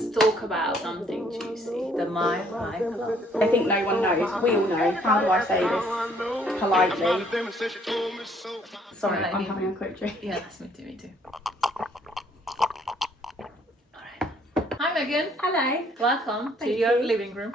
Let's talk about something juicy. The my club. I think no one knows. We all know. How do I say this politely? Sorry, I'm having a quick drink. Yeah, that's me too. Alright. Hi Megan. Hello. Welcome to Thank your you. living room.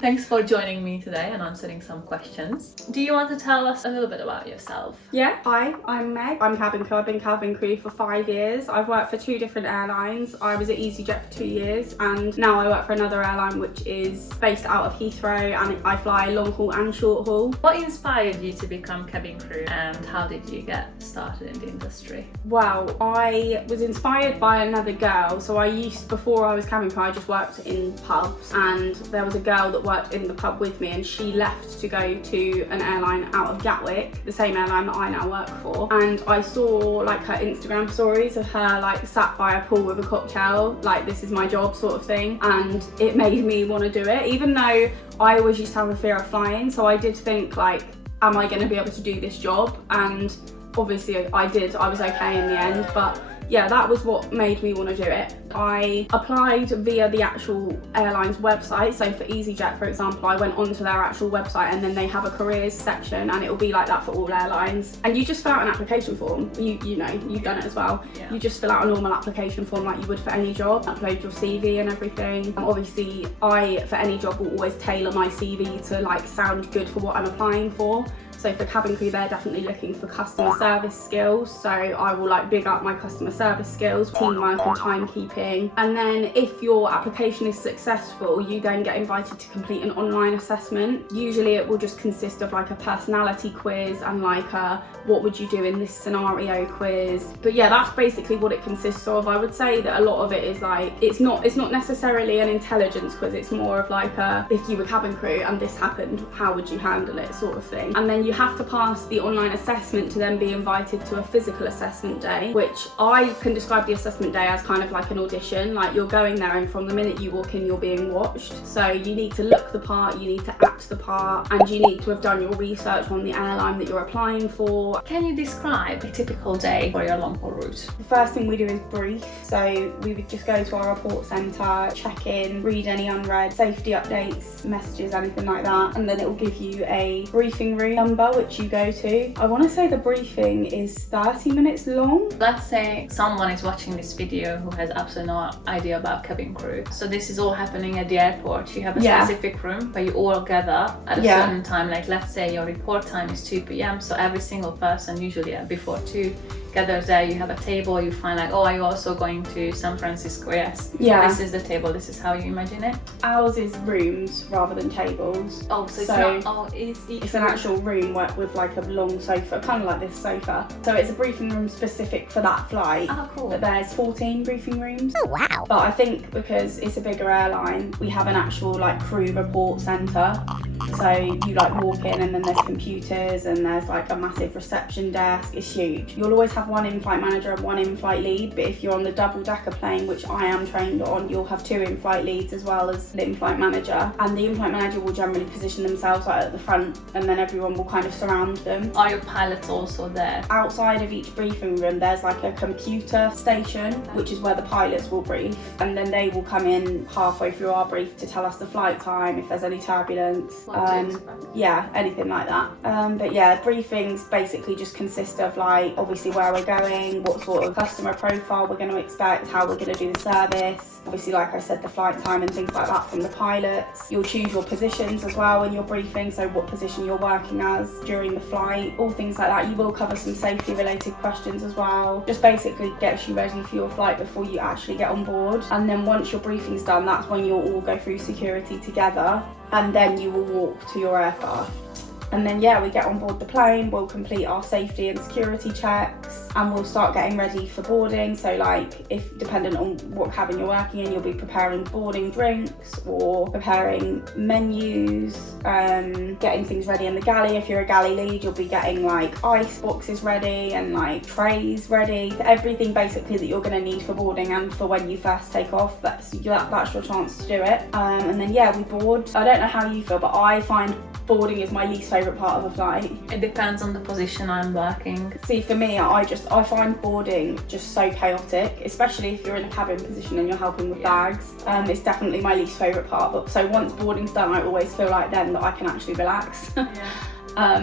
Thanks for joining me today and answering some questions. Do you want to tell us a little bit about yourself? Yeah, hi, I'm Meg. I'm cabin crew. I've been cabin crew for 5 years. I've worked for 2 different airlines. I was at EasyJet for 2 years and now I work for another airline which is based out of Heathrow, and I fly long haul and short haul. What inspired you to become cabin crew and how did you get started in the industry? Well, I was inspired by another girl. So before I was cabin crew, I just worked in pubs, and there was a girl that worked in the pub with me, and she left to go to an airline out of Gatwick, the same airline that I now work for. And I saw like her Instagram stories of her like sat by a pool with a cocktail, like this is my job sort of thing, and it made me want to do it, even though I always used to have a fear of flying. So I did think like, am I going to be able to do this job? And obviously I did. I was okay in the end, but yeah, that was what made me want to do it. I applied via the actual airline's website. So for EasyJet, for example, I went onto their actual website, and then they have a careers section, and it will be like that for all airlines. And you just fill out an application form. You know, you've done it as well. Yeah. You just fill out a normal application form like you would for any job, upload your CV and everything. Obviously, I, for any job, will always tailor my CV to like sound good for what I'm applying for. So for cabin crew, they're definitely looking for customer service skills. So I will like big up my customer service skills, teamwork and timekeeping. And then if your application is successful, you then get invited to complete an online assessment. Usually it will just consist of like a personality quiz and like a what would you do in this scenario quiz. But yeah, that's basically what it consists of. I would say that a lot of it is like, it's not necessarily an intelligence quiz. It's more of like a, if you were cabin crew and this happened, how would you handle it sort of thing. And then you have to pass the online assessment to then be invited to a physical assessment day, which I can describe the assessment day as kind of like an audition. Like you're going there, and from the minute you walk in, you're being watched. So you need to look the part, you need to act the part, and you need to have done your research on the airline that you're applying for. Can you describe a typical day for your long haul route? The first thing we do is brief. So we would just go to our report centre, check in, read any unread safety updates, messages, anything like that, and then it will give you a briefing room number which you go to. I want to say the briefing is 30 minutes long. Let's say someone is watching this video who has absolutely no idea about cabin crew. So this is all happening at the airport. You have a specific room where you all gather at a certain time. Like let's say your report time is 2 p.m. So every single person, usually before 2, gathers there. You have a table, you find like, oh, are you also going to San Francisco? Yes. Yeah. This is the table, this is how you imagine it. Ours is rooms rather than tables. Oh, so it's not, oh, it's an actual room with like a long sofa, kind of like this sofa. So it's a briefing room specific for that flight. Oh, cool. But there's 14 briefing rooms. Oh, wow. But I think because it's a bigger airline, we have an actual like crew report centre. So you like walk in, and then there's computers, and there's like a massive reception desk. It's huge. You'll always have one in-flight manager and one in-flight lead, but if you're on the double-decker plane, which I am trained on, you'll have 2 in-flight leads as well as an in-flight manager. And the in-flight manager will generally position themselves like at the front, and then everyone will kind of surround them. Are your pilots also there? Outside of each briefing room, there's like a computer station, which is where the pilots will brief, and then they will come in halfway through our brief to tell us the flight time, if there's any turbulence, yeah, anything like that. But yeah, briefings basically just consist of like obviously where we're going, what sort of customer profile we're going to expect, how we're going to do the service, obviously like I said, the flight time and things like that from the pilots. You'll choose your positions as well in your briefing, so what position you're working as during the flight, all things like that. You will cover some safety related questions as well, just basically gets you ready for your flight before you actually get on board. And then once your briefing's done, that's when you'll all go through security together, and then you will walk to your aircraft. And then yeah, we get on board the plane, we'll complete our safety and security checks, and we'll start getting ready for boarding. So like, if dependent on what cabin you're working in, you'll be preparing boarding drinks or preparing menus, getting things ready in the galley. If you're a galley lead, you'll be getting like ice boxes ready and like trays ready, everything basically that you're going to need for boarding and for when you first take off. That's your chance to do it. And then yeah, we board. I don't know how you feel, but I find boarding is my least favourite part of a flight. It depends on the position I'm working. See, for me, I find boarding just so chaotic, especially if you're in a cabin position and you're helping with bags. It's definitely my least favourite part. But so once boarding's done, I always feel like then that I can actually relax.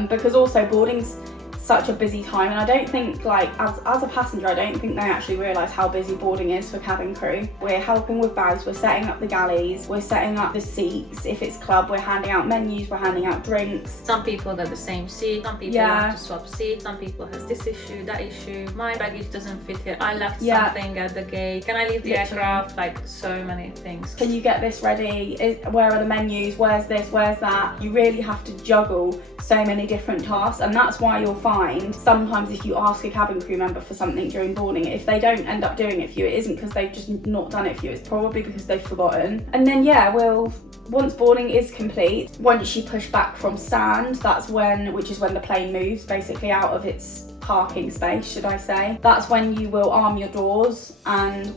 Because also boarding's such a busy time, and I don't think, like, as a passenger, I don't think they actually realise how busy boarding is for cabin crew. We're helping with bags, we're setting up the galleys, we're setting up the seats. If it's club, we're handing out menus, we're handing out drinks. Some people got the same seat, some people want to swap seats, some people has this issue, that issue. My baggage doesn't fit here, I left something at the gate, can I leave the aircraft? Like, so many things. Can you get this ready? Where are the menus? Where's this? Where's that? You really have to juggle so many different tasks, and that's why you'll find sometimes if you ask a cabin crew member for something during boarding, if they don't end up doing it for you, it isn't because they've just not done it for you, it's probably because they've forgotten. And then once boarding is complete, once you push back from stand, which is when the plane moves basically out of its parking space, should I say. That's when you will arm your doors, and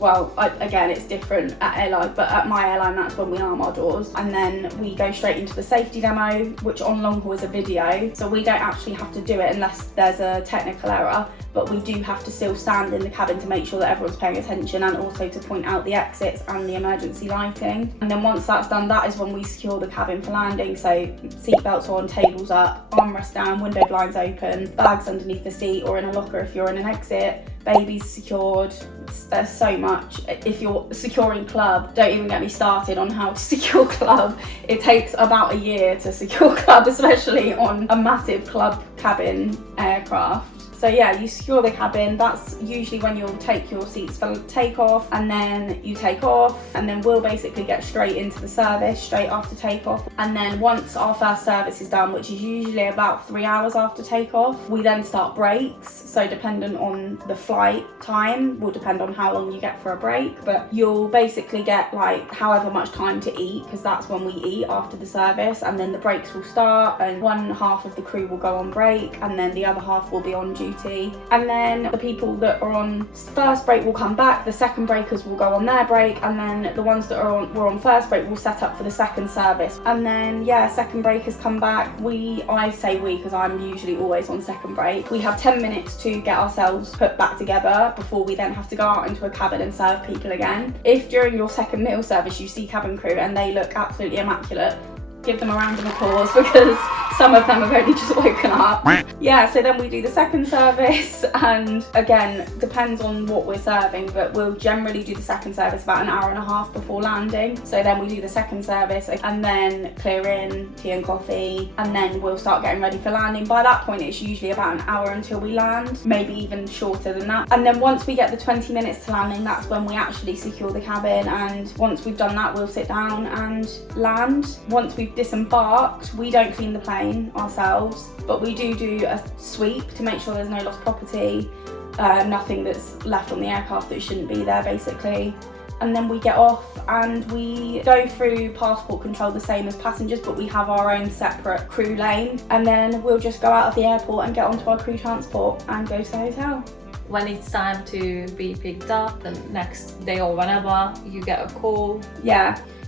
again, it's different at airline, but at my airline that's when we arm our doors, and then we go straight into the safety demo, which on long haul is a video, so we don't actually have to do it unless there's a technical error, but we do have to still stand in the cabin to make sure that everyone's paying attention, and also to point out the exits and the emergency lighting. And then once that's done, that is when we secure the cabin for landing, so seatbelts on, tables up, armrest down, window blinds open, bags underneath the seat or in a locker if you're in an exit, babies secured. There's so much. If you're securing club, don't even get me started on how to secure club. It takes about a year to secure club, especially on a massive club cabin aircraft. So yeah, you secure the cabin. That's usually when you'll take your seats for takeoff, and then you take off, and then we'll basically get straight into the service straight after takeoff. And then once our first service is done, which is usually about 3 hours after takeoff, we then start breaks. So dependent on the flight time, will depend on how long you get for a break, but you'll basically get like however much time to eat, because that's when we eat after the service, and then the breaks will start, and one half of the crew will go on break, and then the other half will be on duty. And then the people that are on first break will come back, the second breakers will go on their break, and then the ones that were on first break will set up for the second service. And then second breakers come back. I say we because I'm usually always on second break. We have 10 minutes to get ourselves put back together before we then have to go out into a cabin and serve people again. If during your second meal service you see cabin crew and they look absolutely immaculate, give them a round of applause, because some of them have only just woken up. So then we do the second service, and again, depends on what we're serving, but we'll generally do the second service about an hour and a half before landing. So then we do the second service and then clear in, tea and coffee, and then we'll start getting ready for landing. By that point, it's usually about an hour until we land, maybe even shorter than that. And then once we get the 20 minutes to landing, that's when we actually secure the cabin, and once we've done that, we'll sit down and land. Once we've disembarked, we don't clean the plane ourselves, but we do a sweep to make sure there's no lost property, nothing that's left on the aircraft that shouldn't be there basically. And then we get off and we go through passport control the same as passengers, but we have our own separate crew lane, and then we'll just go out of the airport and get onto our crew transport and go to the hotel. When it's time to be picked up the next day or whenever, you get a call.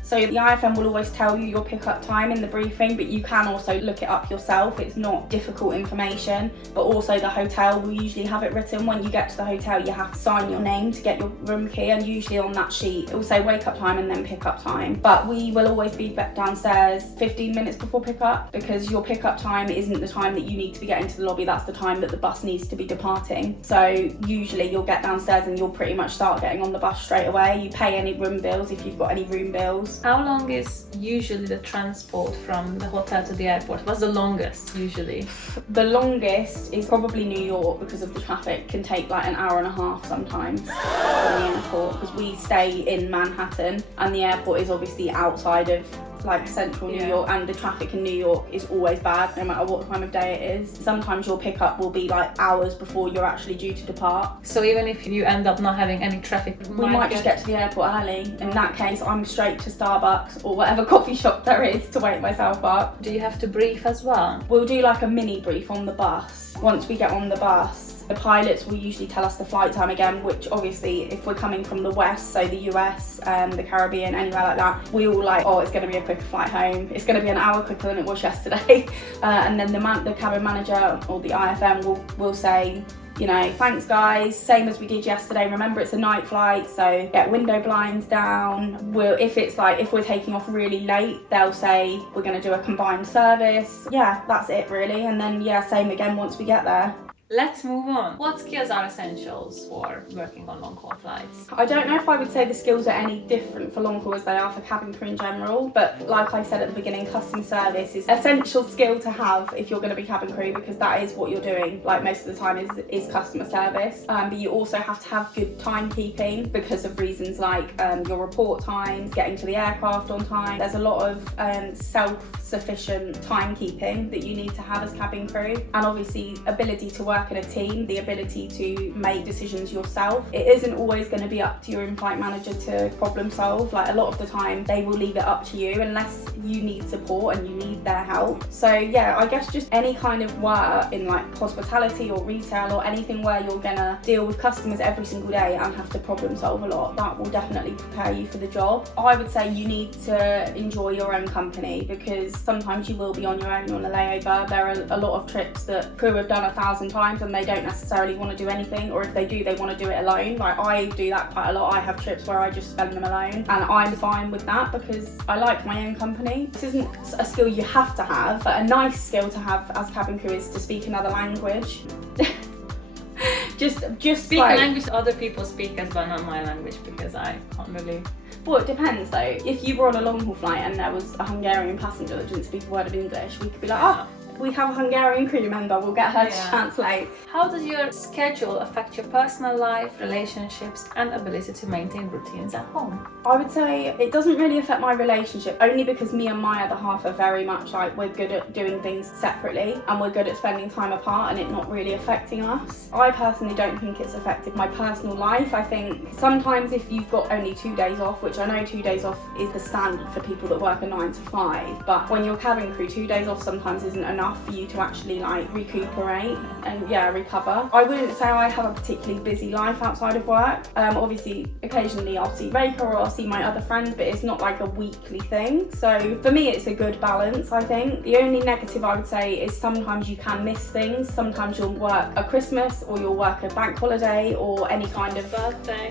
So the IFM will always tell you your pickup time in the briefing, but you can also look it up yourself. It's not difficult information, but also the hotel will usually have it written. When you get to the hotel, you have to sign your name to get your room key, and usually on that sheet, it will say wake up time and then pickup time. But we will always be downstairs 15 minutes before pickup, because your pickup time isn't the time that you need to be getting to the lobby, that's the time that the bus needs to be departing. So usually you'll get downstairs and you'll pretty much start getting on the bus straight away. You pay any room bills if you've got any room bills. How long is usually the transport from the hotel to the airport? What's the longest usually? The longest is probably New York, because of the traffic, can take like an hour and a half sometimes from the airport, because we stay in Manhattan and the airport is obviously outside of like central New York, and the traffic in New York is always bad no matter what time of day it is. Sometimes your pickup will be like hours before you're actually due to depart. So even if you end up not having any traffic, we might just get to the airport early. In that case, I'm straight to Starbucks or whatever coffee shop there is to wake myself up. Do you have to brief as well? We'll do like a mini brief on the bus. Once we get on the bus, The pilots will usually tell us the flight time again, which obviously if we're coming from the west, so the US, the Caribbean, anywhere like that, we all like, oh, it's going to be a quicker flight home. It's going to be an hour quicker than it was yesterday. And then the cabin manager or the IFM will say, you know, thanks guys, same as we did yesterday. Remember, it's a night flight, so get window blinds down. If we're taking off really late, they'll say we're going to do a combined service. Yeah, that's it really. And then yeah, same again once we get there. Let's move on. What skills are essentials for working on long-haul flights? I don't know if I would say the skills are any different for long-haul as they are for cabin crew in general, but like I said at the beginning, customer service is an essential skill to have if you're going to be cabin crew, because that is what you're doing like most of the time is customer service. But you also have to have good timekeeping because of reasons like your report times, getting to the aircraft on time. There's a lot of self-sufficient timekeeping that you need to have as cabin crew, and obviously ability to work in a team, the ability to make decisions yourself. It isn't always going to be up to your in-flight manager to problem solve. Like a lot of the time they will leave it up to you unless you need support and you need their help. So yeah, I guess just any kind of work in like hospitality or retail or anything where you're gonna deal with customers every single day and have to problem solve a lot, that will definitely prepare you for the job. I would say you need to enjoy your own company, because sometimes you will be on your own on a layover. There are a lot of trips that crew have done 1,000 times and they don't necessarily want to do anything, or if they do, they want to do it alone. Like I do that quite a lot. I have trips where I just spend them alone, and I'm fine with that because I like my own company. This isn't a skill you have to have, but a nice skill to have as cabin crew is to speak another language. just speak like, a language other people speak as well, not my language, because I can't really. Well, it depends though. If you were on a long haul flight and there was a Hungarian passenger that didn't speak a word of English, we could be like, oh, we have a Hungarian crew member, we'll get her to translate. How does your schedule affect your personal life, relationships, and ability to maintain routines at home? I would say it doesn't really affect my relationship, only because me and my other half are very much like, we're good at doing things separately and we're good at spending time apart and it not really affecting us. I personally don't think it's affected my personal life. I think sometimes if you've got only 2 days off, which I know 2 days off is the standard for people that work a 9 to 5, but when you're cabin crew, 2 days off sometimes isn't enough for you to actually like recuperate and recover. I wouldn't say I have a particularly busy life outside of work. Obviously occasionally I'll see Reka or I'll see my other friends, but it's not like a weekly thing. So for me it's a good balance, I think. The only negative I would say is sometimes you can miss things. Sometimes you'll work a Christmas or you'll work a bank holiday or any kind of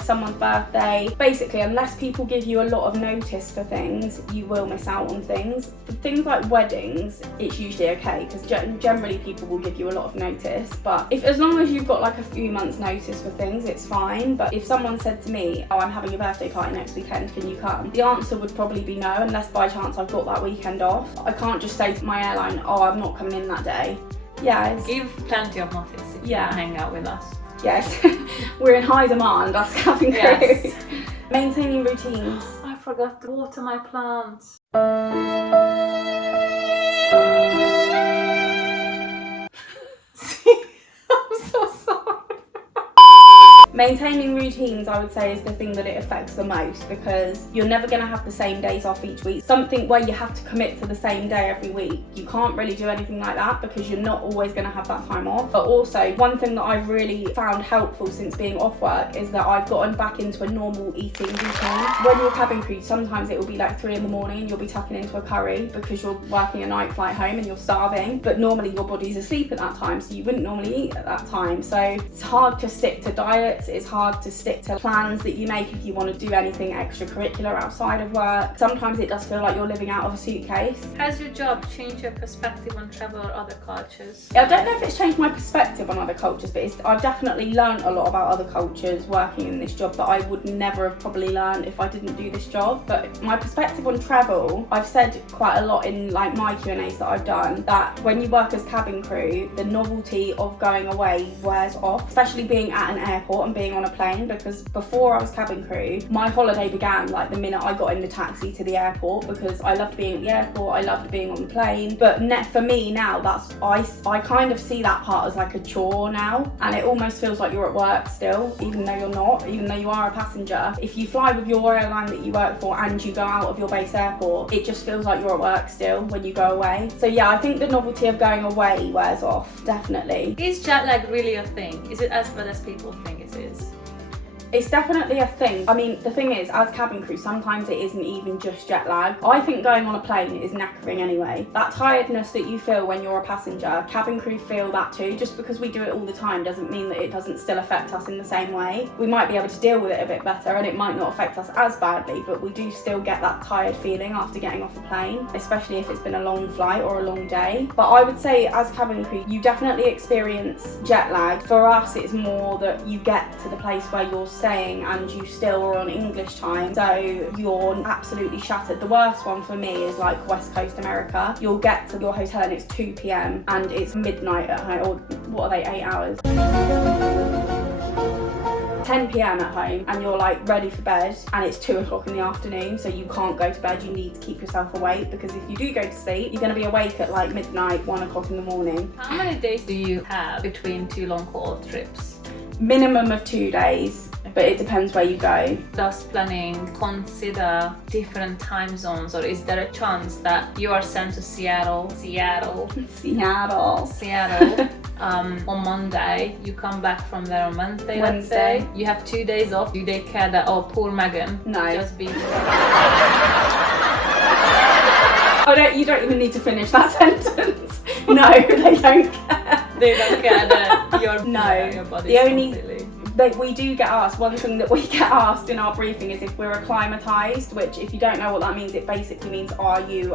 someone's birthday. Basically, unless people give you a lot of notice for things, you will miss out on things. For things like weddings, it's usually okay, because generally people will give you a lot of notice, but as long as you've got like a few months notice for things, it's fine. But if someone said to me, oh, I'm having a birthday party next weekend, can you come? The answer would probably be no, unless by chance I've got that weekend off. I can't just say to my airline, oh, I'm not coming in that day. Yeah, give plenty of notice if you hang out with us. Yes, we're in high demand, us cabin crew. Yes. Maintaining routines. I forgot to water my plants. I'm so sorry. Maintaining routines, I would say, is the thing that it affects the most, because you're never going to have the same days off each week. Something where you have to commit to the same day every week, you can't really do anything like that because you're not always going to have that time off. But also, one thing that I've really found helpful since being off work is that I've gotten back into a normal eating routine. When you're cabin crew, sometimes it will be like 3 in the morning and you'll be tucking into a curry because you're working a night flight home and you're starving, but normally your body's asleep at that time, so you wouldn't normally eat at that time. So it's hard to stick to diets. It's hard to stick to plans that you make if you want to do anything extracurricular outside of work. Sometimes it does feel like you're living out of a suitcase. Has your job changed your perspective on travel or other cultures? I don't know if it's changed my perspective on other cultures, but I've definitely learned a lot about other cultures working in this job that I would never have probably learned if I didn't do this job. But my perspective on travel, I've said quite a lot in like my Q&As that I've done, that when you work as cabin crew, the novelty of going away wears off, especially being at an airport and being on a plane, because before I was cabin crew, my holiday began like the minute I got in the taxi to the airport, because I loved being at the airport, I loved being on the plane. But for me now, I kind of see that part as like a chore now, and it almost feels like you're at work still, even though you're not, even though you are a passenger. If you fly with your airline that you work for and you go out of your base airport, it just feels like you're at work still when you go away. So yeah, I think the novelty of going away wears off, definitely. Is jet lag really a thing? Is it as bad as people think it is? It's definitely a thing. I mean, the thing is, as cabin crew, sometimes it isn't even just jet lag. I think going on a plane is knackering anyway. That tiredness that you feel when you're a passenger, cabin crew feel that too. Just because we do it all the time doesn't mean that it doesn't still affect us in the same way. We might be able to deal with it a bit better, and it might not affect us as badly, but we do still get that tired feeling after getting off the plane, especially if it's been a long flight or a long day. But I would say as cabin crew, you definitely experience jet lag. For us, it's more that you get to the place where you're staying and you still are on English time, so you're absolutely shattered. The worst one for me is like West Coast America. You'll get to your hotel and it's 2 p.m. and it's midnight at home, or what are they, 8 hours? 10 p.m. at home, and you're like ready for bed, and it's 2 o'clock in the afternoon, so you can't go to bed. You need to keep yourself awake, because if you do go to sleep, you're going to be awake at like midnight, 1 o'clock in the morning. How many days do you have between 2 long haul trips? Minimum of 2 days, but it depends where you go. Does planning consider different time zones, or is there a chance that you are sent to Seattle on Monday, you come back from there on Wednesday, let's say, you have 2 days off, do they care that, oh, poor Megan? No. Just be... You don't even need to finish that sentence. No, they don't care. They don't care that your body's completely... We do get asked, one thing that we get asked in our briefing is if we're acclimatised, which if you don't know what that means, it basically means are you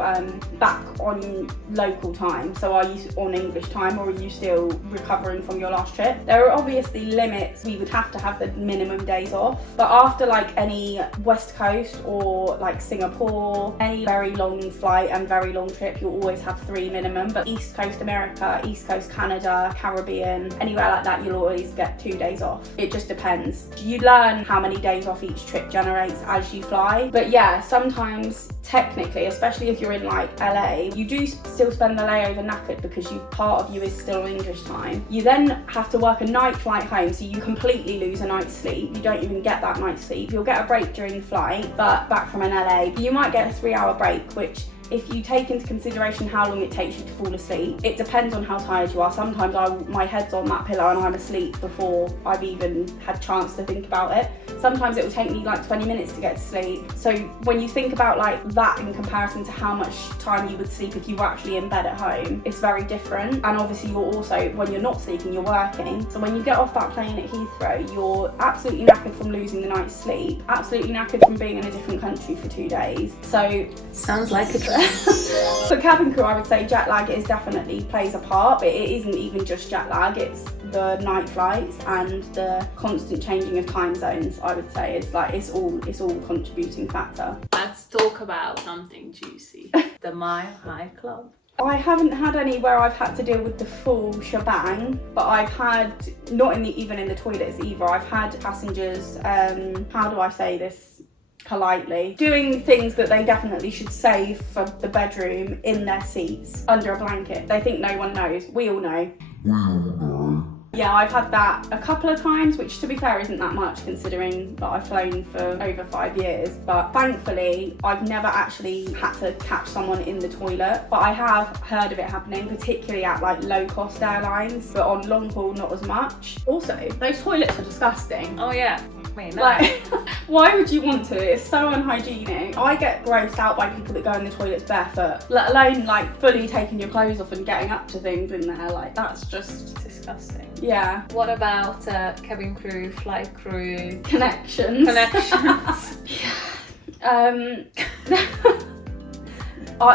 back on local time? So are you on English time, or are you still recovering from your last trip? There are obviously limits. We would have to have the minimum days off, but after like any West Coast or like Singapore, any very long flight and very long trip, you'll always have 3 minimum. But East Coast America, East Coast Canada, Caribbean, anywhere like that, you'll always get 2 days off. It just depends. You learn how many days off each trip generates as you fly. But yeah, sometimes technically, especially if you're in like LA, you do still spend the layover knackered, because part of you is still on English time. You then have to work a night flight home, so you completely lose a night's sleep. You don't even get that night's sleep. You'll get a break during the flight, but back from an LA, you might get a 3-hour break, which if you take into consideration how long it takes you to fall asleep, it depends on how tired you are. Sometimes my head's on that pillow and I'm asleep before I've even had a chance to think about it. Sometimes it will take me like 20 minutes to get to sleep. So when you think about like that in comparison to how much time you would sleep if you were actually in bed at home, it's very different. And obviously you're also, when you're not sleeping, you're working. So when you get off that plane at Heathrow, you're absolutely knackered from losing the night's sleep, absolutely knackered from being in a different country for 2 days. So sounds like a trip. For cabin crew, I would say jet lag definitely plays a part, but it isn't even just jet lag, it's the night flights and the constant changing of time zones. I would say it's all a contributing factor. Let's talk about something juicy. The Mile High Club. I haven't had any where I've had to deal with the full shebang, but I've had, not even in the toilets either, I've had passengers, how do I say this politely, doing things that they definitely should save for the bedroom in their seats under a blanket. They think no one knows. We all know. Yeah, I've had that a couple of times, which to be fair isn't that much considering that I've flown for over 5 years. But thankfully, I've never actually had to catch someone in the toilet. But I have heard of it happening, particularly at like low-cost airlines, but on long haul, not as much. Also, those toilets are disgusting. Oh yeah. I mean, like, why would you want to? It's so unhygienic. I get grossed out by people that go in the toilets barefoot, let alone like fully taking your clothes off and getting up to things in there. Like, that's just disgusting. Yeah. What about cabin crew, flight crew? Connections.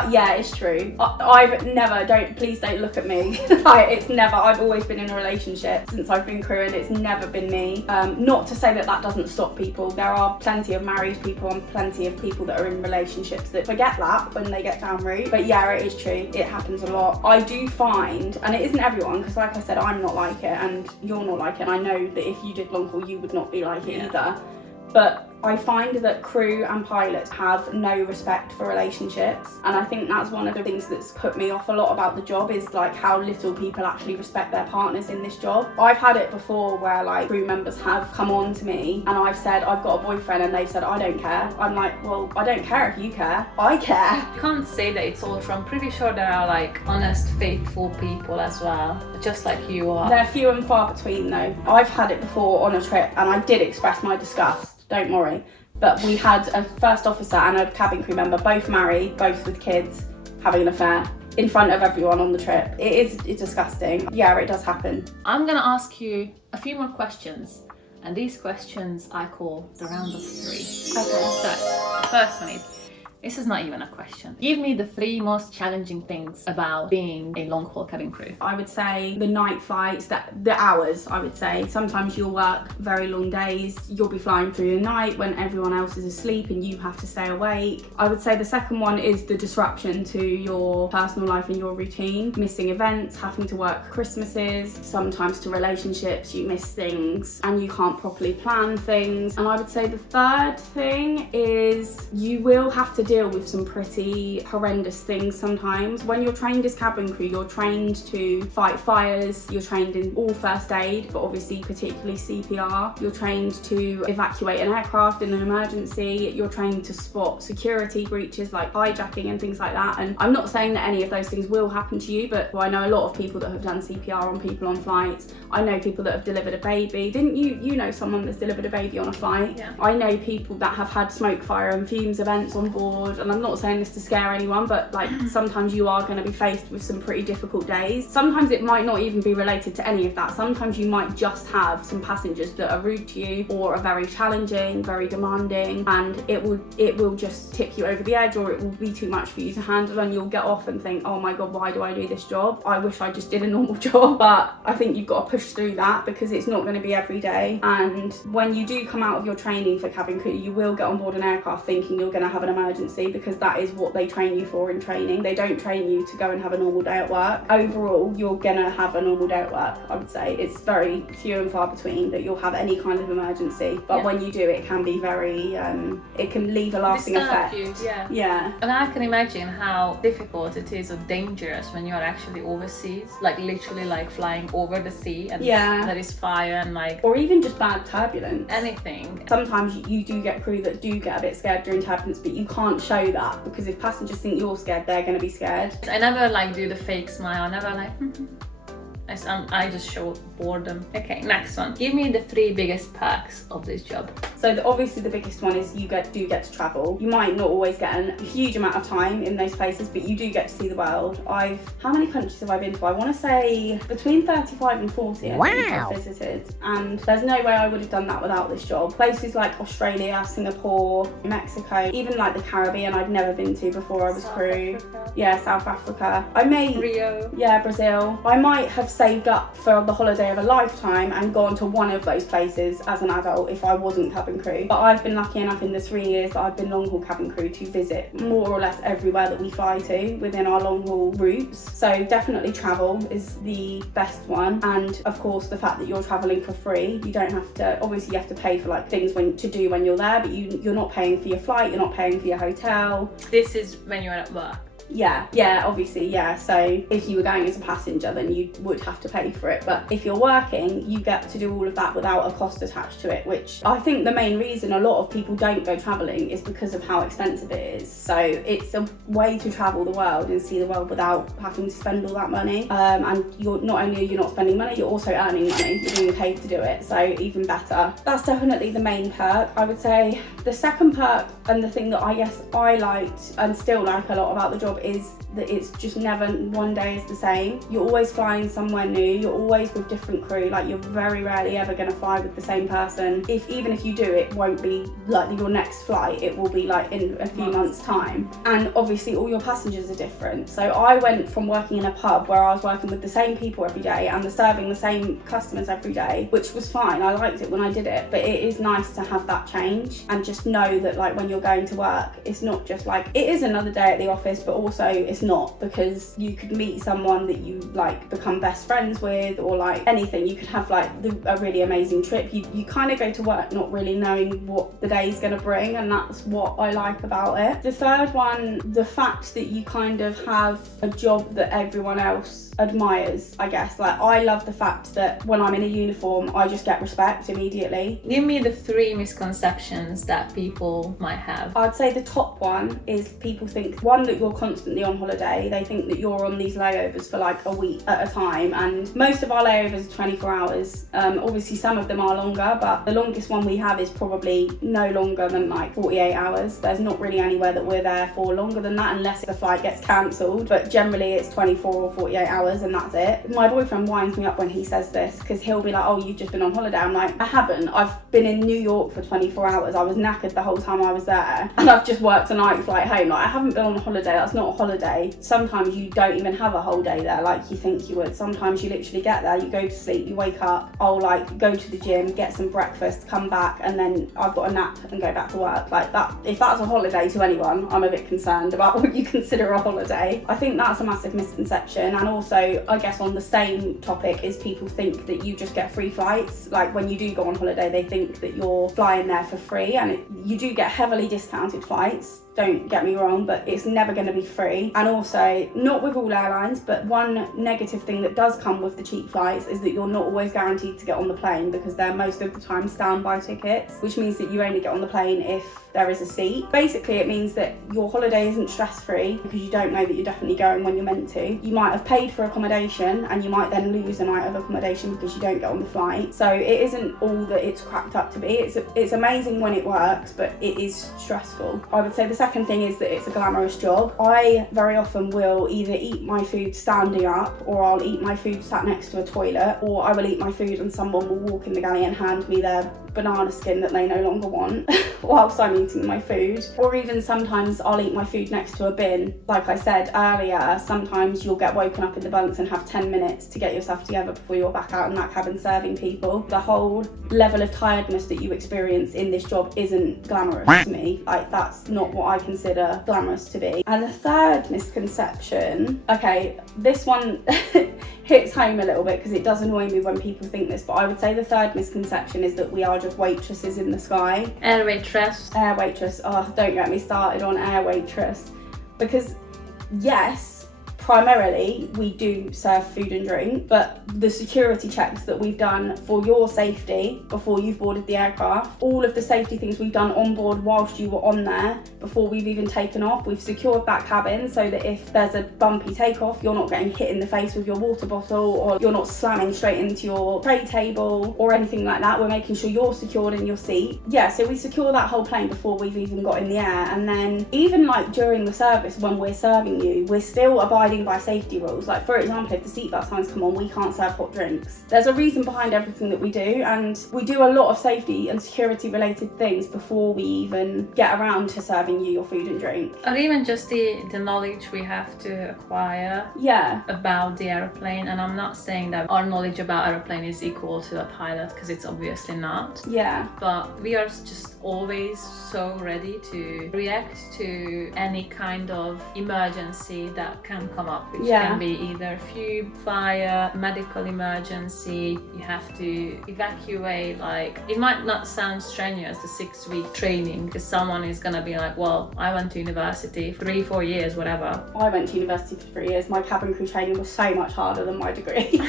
Yeah, it's true. I've never, please don't look at me. Like, it's never, I've always been in a relationship since I've been crewing. It's never been me. Not to say that doesn't stop people. There are plenty of married people and plenty of people that are in relationships that forget that when they get down route. But yeah, it is true. It happens a lot. I do find, and it isn't everyone, because like I said, I'm not like it and you're not like it. And I know that if you did long haul, you would not be like it either. But I find that crew and pilots have no respect for relationships, and I think that's one of the things that's put me off a lot about the job, is like how little people actually respect their partners in this job. I've had it before where like crew members have come on to me and I've said I've got a boyfriend and they've said I don't care. I'm like, well, I don't care if you care. I care. You can't say that it's all true. I'm pretty sure there are like honest, faithful people as well, just like you are. They're few and far between though. I've had it before on a trip and I did express my disgust. Don't worry. But we had a first officer and a cabin crew member, both married, both with kids, having an affair in front of everyone on the trip. It's disgusting. Yeah, it does happen. I'm gonna ask you a few more questions, and these questions I call the round of three. Okay. So, the first one is, this is not even a question. Give me the 3 most challenging things about being a long-haul cabin crew. I would say the night flights, the hours, I would say. Sometimes you'll work very long days. You'll be flying through the night when everyone else is asleep and you have to stay awake. I would say the second one is the disruption to your personal life and your routine. Missing events, having to work Christmases, sometimes to relationships, you miss things and you can't properly plan things. And I would say the third thing is you will have to deal with some pretty horrendous things sometimes. When you're trained as cabin crew, you're trained to fight fires, you're trained in all first aid, but obviously particularly CPR. You're trained to evacuate an aircraft in an emergency. You're trained to spot security breaches like hijacking and things like that. And I'm not saying that any of those things will happen to you, but I know a lot of people that have done CPR on people on flights. I know people that have delivered a baby. Didn't you know someone that's delivered a baby on a flight? Yeah. I know people that have had smoke, fire and fumes events on board. And I'm not saying this to scare anyone, but like sometimes you are going to be faced with some pretty difficult days. Sometimes it might not even be related to any of that. Sometimes you might just have some passengers that are rude to you or are very challenging, very demanding, and it will just tip you over the edge, or it will be too much for you to handle, and you'll get off and think, oh my god, why do I do this job? I wish I just did a normal job. But I think you've got to push through that because it's not going to be every day. And when you do come out of your training for cabin crew, you will get on board an aircraft thinking you're going to have an emergency, because that is what they train you for in training. They don't train you to go and have a normal day at work. Overall, you're gonna have a normal day at work, I would say. It's very few and far between that you'll have any kind of emergency. But when you do, it can be very, it can leave a lasting effect. Yeah. And I can imagine how difficult it is or dangerous when you're actually overseas, like literally like flying over the sea and there is fire and like... Or even just bad turbulence. Anything. Sometimes you do get crew that do get a bit scared during turbulence, but you can't show that, because if passengers think you're scared, they're going to be scared. I never like do the fake smile. I never like I just show boredom. Okay, next one. Give me the 3 biggest perks of this job. So obviously the biggest one is you do get to travel. You might not always get a huge amount of time in those places, but you do get to see the world. How many countries have I been to? I want to say between 35 and 40 I think I've visited. And there's no way I would have done that without this job. Places like Australia, Singapore, Mexico, even like the Caribbean I'd never been to before I was crew. Yeah, South Africa. Rio. Yeah, Brazil. I might have saved up for the holiday of a lifetime and gone to one of those places as an adult if I wasn't cabin crew. But I've been lucky enough in the 3 years that I've been long haul cabin crew to visit more or less everywhere that we fly to within our long haul routes. So definitely travel is the best one, and of course the fact that you're travelling for free. You don't have to, obviously you have to pay for like things to do when you're there, but you're not paying for your flight, you're not paying for your hotel. This is when you're at work. Yeah, obviously, yeah. So if you were going as a passenger, then you would have to pay for it. But if you're working, you get to do all of that without a cost attached to it, which I think the main reason a lot of people don't go travelling is because of how expensive it is. So it's a way to travel the world and see the world without having to spend all that money. And you're not spending money, you're also earning money. You're being paid to do it, so even better. That's definitely the main perk. I would say the second perk, and the thing that I guess I liked and still like a lot about the job, job is that it's just never one day is the same. You're always flying somewhere new, you're always with different crew, like you're very rarely ever going to fly with the same person. Even if you do, it won't be like your next flight, it will be like in a few months time. And obviously all your passengers are different. So I went from working in a pub where I was working with the same people every day and serving the same customers every day, which was fine, I liked it when I did it, but it is nice to have that change and just know that like when you're going to work, it's not just like, it is another day at the office, but also it's not, because you could meet someone that you like become best friends with, or like anything. You could have like a really amazing trip. You kind of go to work not really knowing what the day's going to bring, and that's what I like about it. The third one, the fact that you kind of have a job that everyone else admires, I guess. Like I love the fact that when I'm in a uniform, I just get respect immediately. Give me the 3 misconceptions that people might have. I'd say the top one is people think, one, that you're constantly on holiday. They think that you're on these layovers for like a week at a time, and most of our layovers are 24 hours. Obviously some of them are longer, but the longest one we have is probably no longer than like 48 hours. There's not really anywhere that we're there for longer than that unless the flight gets cancelled, but generally it's 24 or 48 hours and that's it. My boyfriend winds me up when he says this, because he'll be like, oh, you've just been on holiday. I'm like, I haven't. I've been in New York for 24 hours. I was knackered the whole time I was there, and I've just worked a night flight home. Like I haven't been on a holiday. That's not a holiday. Sometimes you don't even have a whole day there like you think you would. Sometimes you literally get there, you go to sleep, you wake up, I'll like go to the gym, get some breakfast, come back, and then I've got a nap and go back to work. Like that, if that's a holiday to anyone, I'm a bit concerned about what you consider a holiday. I think that's a massive misconception. And also, I guess on the same topic is people think that you just get free flights. Like when you do go on holiday, they think that you're flying there for free, and you do get heavily discounted flights. Don't get me wrong, but it's never going to be free. And also, not with all airlines, but one negative thing that does come with the cheap flights is that you're not always guaranteed to get on the plane, because they're most of the time standby tickets, which means that you only get on the plane if there is a seat. Basically, it means that your holiday isn't stress-free because you don't know that you're definitely going when you're meant to. You might have paid for accommodation and you might then lose a night of accommodation because you don't get on the flight. So it isn't all that it's cracked up to be. It's amazing when it works, but it is stressful. I would say the second thing is that it's a glamorous job. I very often will either eat my food standing up, or I'll eat my food sat next to a toilet, or I will eat my food and someone will walk in the galley and hand me their banana skin that they no longer want whilst I'm eating my food. Or even sometimes I'll eat my food next to a bin. Like I said earlier, sometimes you'll get woken up in the bunks and have 10 minutes to get yourself together before you're back out in that cabin serving people. The whole level of tiredness that you experience in this job isn't glamorous to me. Like that's not what I consider glamorous to be. And the third misconception, okay, this one hits home a little bit because it does annoy me when people think this, but I would say the third misconception is that we are just waitresses in the sky. Air waitress. Air waitress. Oh, don't get me started on air waitress. Because yes, primarily we do serve food and drink, but the security checks that we've done for your safety before you've boarded the aircraft, all of the safety things we've done on board whilst you were on there before we've even taken off, we've secured that cabin so that if there's a bumpy takeoff, you're not getting hit in the face with your water bottle, or you're not slamming straight into your tray table or anything like that. We're making sure you're secured in your seat. Yeah, so we secure that whole plane before we've even got in the air, and then even like during the service when we're serving you, we're still abiding by safety rules. Like for example, if the seatbelt signs come on, we can't serve hot drinks. There's a reason behind everything that we do, and we do a lot of safety and security related things before we even get around to serving you your food and drink. Or even just the knowledge we have to acquire about the aeroplane. And I'm not saying that our knowledge about aeroplane is equal to a pilot, because it's obviously not. Yeah. But we are just always so ready to react to any kind of emergency that can come up, which can be either fuel, fire, medical emergency. You have to evacuate. Like, it might not sound strenuous, the 6-week training, because someone is gonna be like, well, I went to university 3-4 years, whatever. I went to university for 3 years. My cabin crew training was so much harder than my degree.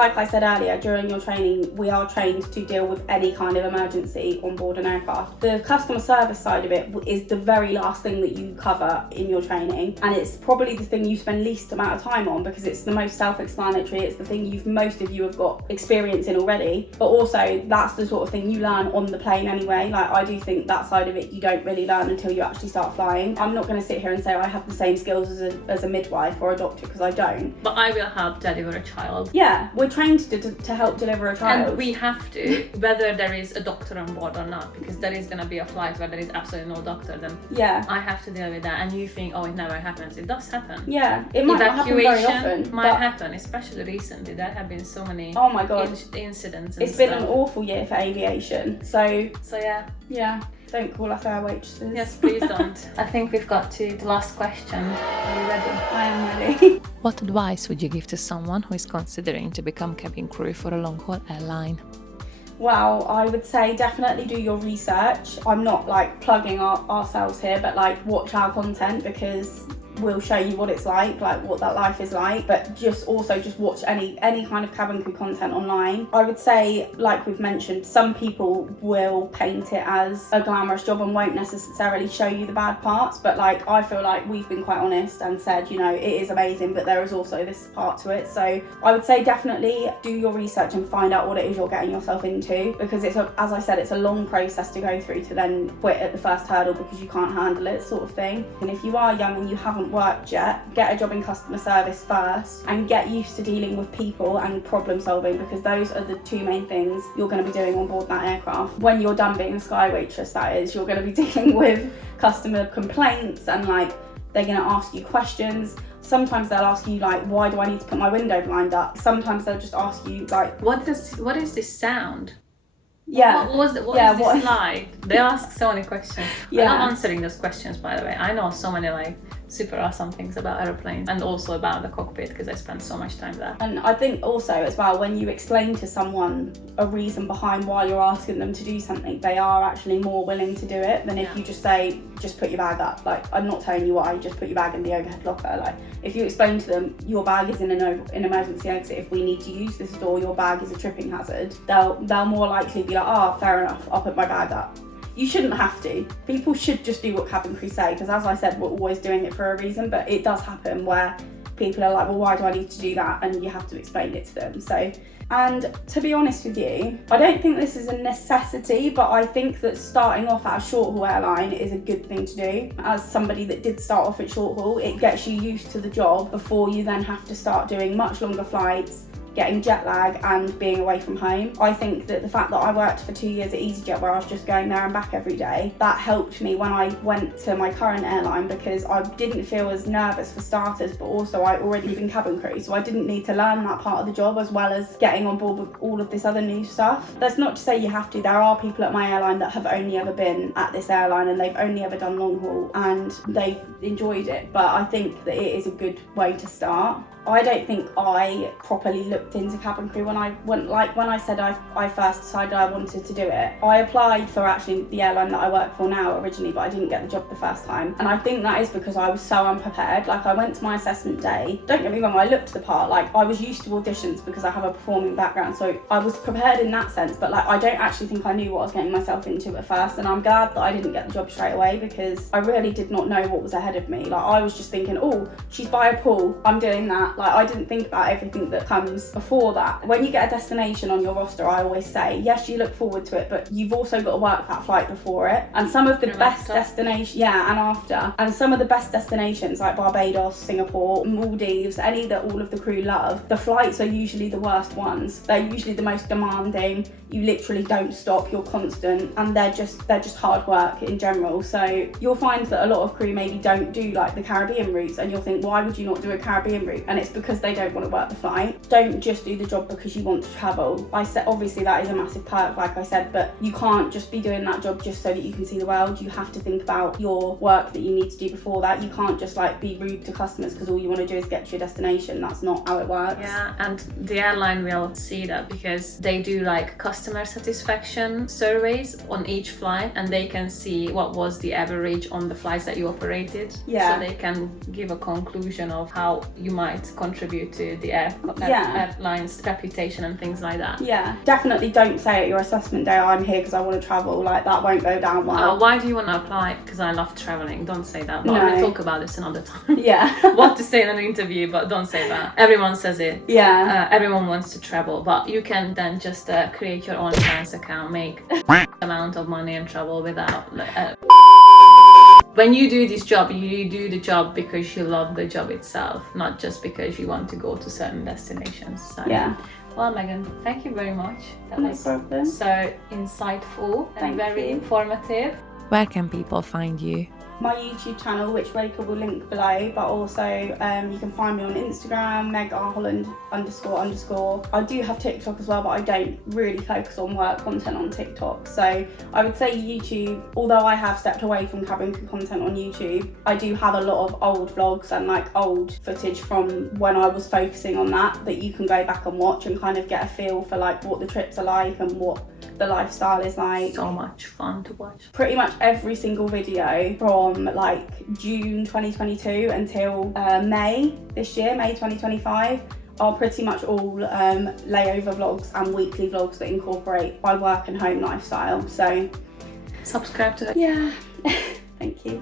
like I said earlier, during your training, we are trained to deal with any kind of emergency on board an aircraft. The customer service side of it is the very last thing that you cover in your training, and it's probably the thing you spend least amount of time on because it's the most self-explanatory. It's the thing most of you have got experience in already, but also that's the sort of thing you learn on the plane anyway. Like, I do think that side of it you don't really learn until you actually start flying. I'm not going to sit here and say I have the same skills as a midwife or a doctor, because I don't. But I will help deliver a child. Yeah, we're trained to help deliver a child. And we have to, whether there is a doctor on board or not, because there is going to be a flight where there is absolutely no doctor, then yeah, I have to deal with that. And you think, oh, it never happens. It does happen. Yeah, it might not happen very often. Might happen, especially recently. There have been so many oh my god incidents. It's been an awful year for aviation. So yeah. Don't call us air waitresses. Yes, please don't. I think we've got to the last question. Are you ready? I am ready. What advice would you give to someone who is considering to become cabin crew for a long-haul airline? Well, I would say definitely do your research. I'm not like plugging ourselves here, but like watch our content, because we'll show you what it's like what that life is like, but just watch any kind of cabin crew content online. I would say, like we've mentioned, some people will paint it as a glamorous job and won't necessarily show you the bad parts, but like I feel like we've been quite honest and said, you know, it is amazing, but there is also this part to it. So I would say definitely do your research and find out what it is you're getting yourself into, because it's as I said, it's a long process to go through to then quit at the first hurdle because you can't handle it, sort of thing. And if you are young and you haven't worked yet, get a job in customer service first and get used to dealing with people and problem solving, because those are the two main things you're going to be doing on board that aircraft. When you're done being a sky waitress, that is, you're going to be dealing with customer complaints, and like they're going to ask you questions. Sometimes they'll ask you like, why do I need to put my window blind up? Sometimes they'll just ask you like, what is this sound? Yeah. What is this like? They ask so many questions. Yeah. I'm not answering those questions, by the way. I know so many like super awesome things about aeroplanes, and also about the cockpit, because I spend so much time there. And I think also as well, when you explain to someone a reason behind why you're asking them to do something, they are actually more willing to do it than if you just say, just put your bag up. Like, I'm not telling you why, just put your bag in the overhead locker. Like, if you explain to them your bag is in an emergency exit, if we need to use this door, your bag is a tripping hazard, they'll more likely be like, oh, fair enough, I'll put my bag up. You shouldn't have to. People should just do what cabin crew say, because as I said, we're always doing it for a reason, but it does happen where people are like, well, why do I need to do that? And you have to explain it to them. So, and to be honest with you, I don't think this is a necessity, but I think that starting off at a short haul airline is a good thing to do. As somebody that did start off at short haul, it gets you used to the job before you then have to start doing much longer flights, getting jet lag and being away from home. I think that the fact that I worked for 2 years at EasyJet, where I was just going there and back every day, that helped me when I went to my current airline, because I didn't feel as nervous for starters, but also I already been cabin crew, so I didn't need to learn that part of the job as well as getting on board with all of this other new stuff. That's not to say you have to. There are people at my airline that have only ever been at this airline and they've only ever done long haul and they've enjoyed it, but I think that it is a good way to start. I don't think I properly looked into cabin crew when I said I first decided I wanted to do it. I applied for actually the airline that I work for now originally, but I didn't get the job the first time. And I think that is because I was so unprepared. Like, I went to my assessment day. Don't get me wrong, I looked the part. Like, I was used to auditions because I have a performing background, so I was prepared in that sense, but like, I don't actually think I knew what I was getting myself into at first. And I'm glad that I didn't get the job straight away, because I really did not know what was ahead of me. Like, I was just thinking, oh, she's by a pool, I'm doing that. Like, I didn't think about everything that comes before that. When you get a destination on your roster, I always say, yes, you look forward to it, but you've also got to work that flight before it. And some of the best destinations, and after. And some of the best destinations like Barbados, Singapore, Maldives, any that all of the crew love, the flights are usually the worst ones. They're usually the most demanding. You literally don't stop, you're constant, and they're just hard work in general. So you'll find that a lot of crew maybe don't do like the Caribbean routes, and you'll think, why would you not do a Caribbean route? And it's because they don't want to work the flight. Don't just do the job because you want to travel. I said obviously that is a massive perk, like I said, but you can't just be doing that job just so that you can see the world. You have to think about your work that you need to do before that. You can't just like be rude to customers because all you want to do is get to your destination. That's not how it works. Yeah, and the airline will see that because they do like customer satisfaction surveys on each flight, and they can see what was the average on the flights that you operated. Yeah. So they can give a conclusion of how you might contribute to the airline's reputation and things like that. Yeah, definitely don't say at your assessment day, I'm here because I want to travel. Like, that won't go down well. Why do you want to apply? Because I love traveling. Don't say that. But we'll talk about this another time. Yeah. What to say in an interview, but don't say that. Everyone says it. Yeah. Everyone wants to travel, but you can then just create your own finance account, make amount of money and travel without. When you do this job, you do the job because you love the job itself, not just because you want to go to certain destinations. So, yeah. Well, Megan, thank you very much. That no was problem. so insightful and very informative. Where can people find you? My YouTube channel, which Rachel will link below, but also you can find me on Instagram, meg_Holland__. I do have TikTok as well, but I don't really focus on work content on TikTok. So I would say YouTube, although I have stepped away from cabin crew content on YouTube, I do have a lot of old vlogs and like old footage from when I was focusing on that you can go back and watch and kind of get a feel for like what the trips are like and what the lifestyle is like. So much fun to watch. Pretty much every single video from like June 2022 until May this year, May 2025, are pretty much all layover vlogs and weekly vlogs that incorporate my work and home lifestyle. So subscribe to it. Yeah. Thank you.